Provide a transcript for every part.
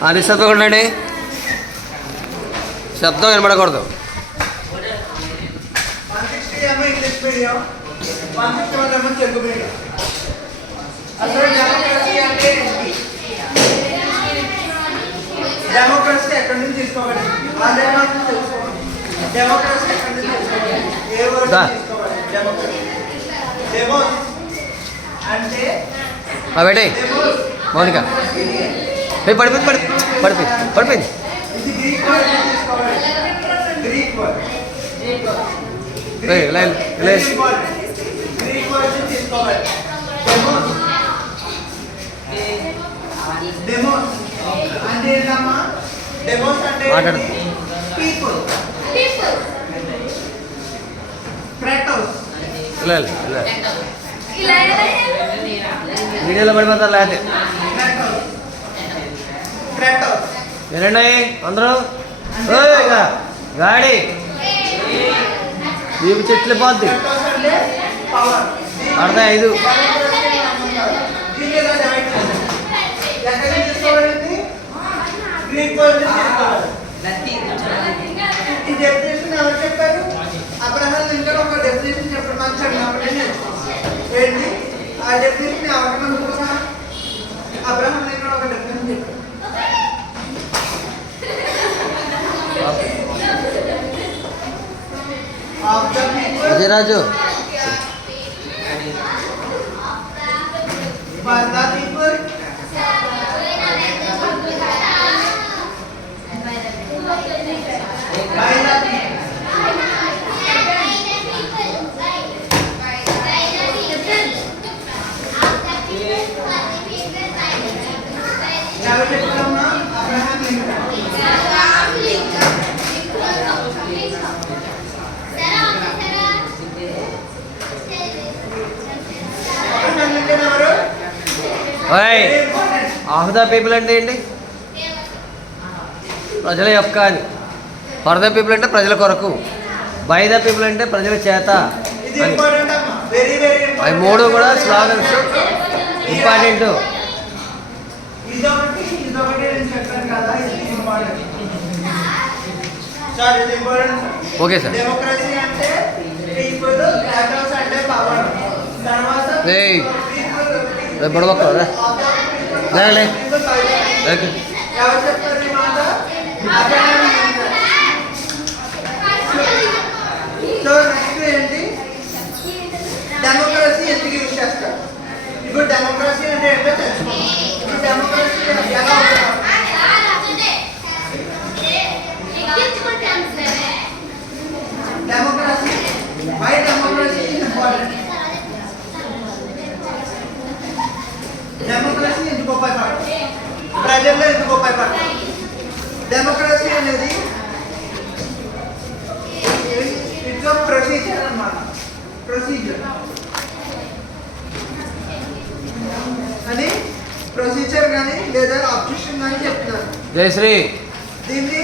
నిశ్శబ్దండి, శబ్దం వినబడకూడదు. English medium, 161 Telugu medium. అసలు డెమోక్రసీ అంటే ఏంటి? డెమోక్రసీ ఎక్కడి నుంచి తీసుకోబడింది? ఆల్రెడీ మనం తెలుసుకోవాలి. డెమోక్రసీ ఎక్కడి నుంచి తీసుకోబడింది? ఏ వర్డ్ తీసుకోబడింది? డెమోక్రసీ డెమోస్ అంటే బేటే మౌనిక పడిపోయింది పడిపోయింది. ఇది గ్రీక్ వర్డ్ నుంచి తీసుకోబడింది. గ్రీక్ వర్డ్ గ్రీక్ వర్డ్ నుంచి తీసుకోబడింది. డెమోస్ డెమోస్ అంటే ఏంటమ్మా? డెమోస్ అంటే పీపుల్. క్రాటోస్ వీడియోలో పడిపోతారు లేకపోతే. వినండి అందరూ, గాడి దీపు చెట్లు పోద్ది పడతాయి 5. ఈ డెఫినేషన్ ఎవరు చెప్పారు? అబ్రహాం లింకన్ ఒక డెఫినేషన్ చెప్పారు. మంచి ఏంటి ఆ డెఫినేషన్? ఎవరికి అనుకున్నా అబ్రహాం లింకన్ ఒక డెఫినేషన్ చెప్పారు. విజయరాజు ఆఫ్ ద పీపుల్ అంటే ఏంటి? ప్రజల యొక్క అని. ఫర్ ద పీపుల్ అంటే ప్రజల కొరకు. బై ద పీపుల్ అంటే ప్రజల చేత. అవి 3 కూడా slogans important. Okay sir. Democracy అంటే పీపుల్, క్రాటోస్ అంటే పవర్. తర్వాత బడవక్క ఎవరు చెప్తారు ఈ మాట? సో నెక్స్ట్ ఏంటి? డెమోక్రసీ ఎందుకు యూజ్ చేస్తారు? ఇప్పుడు డెమోక్రసీ అంటే ఏంటో తెలుసుకోండి. ఇప్పుడు డెమోక్రసీ ఎలా ఉంటుంది? Democracy, why democracy is important? Democracy ఎందుకు ఉపయోగపడుతుంది? ప్రజల్లో ఎందుకు ఉపయోగపడుతుంది? డెమోక్రసీ అనేది ఇట్స్ అ ప్రొసీజర్ అన్నమాట. ప్రొసీజర్ అని ప్రొసీజర్ కానీ లేదా ఆబ్జెక్షన్ కానీ చెప్తున్నారు. జయశ్రీ దీన్ని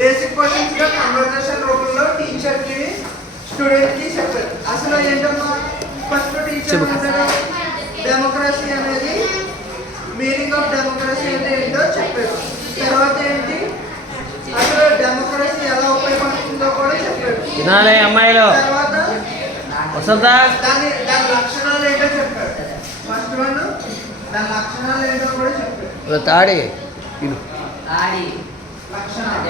బేసిక్ క్వశ్చన్స్ గా కన్వర్జేషన్ రూపంలో టీచర్ కి స్టూడెంట్ కి చెప్పారు. అసలు ఏంటమ్మా? ఫస్ట్ టీచర్ డెమోక్రసీ అనేది మీనింగ్ ఆఫ్ డెమోక్రసీ అంటే ఏంటో చెప్పారు. తర్వాత ఏంటి అసలు డెమోక్రసీ ఎలా ఉపయోగపడుతుందో కూడా చెప్పారు. తర్వాత దాని లక్షణాలు ఏంటో చెప్పారు. ఫస్ట్ వన్ దాని లక్షణాలు ఏంటో కూడా చెప్పారు. తాడి లక్షణాలు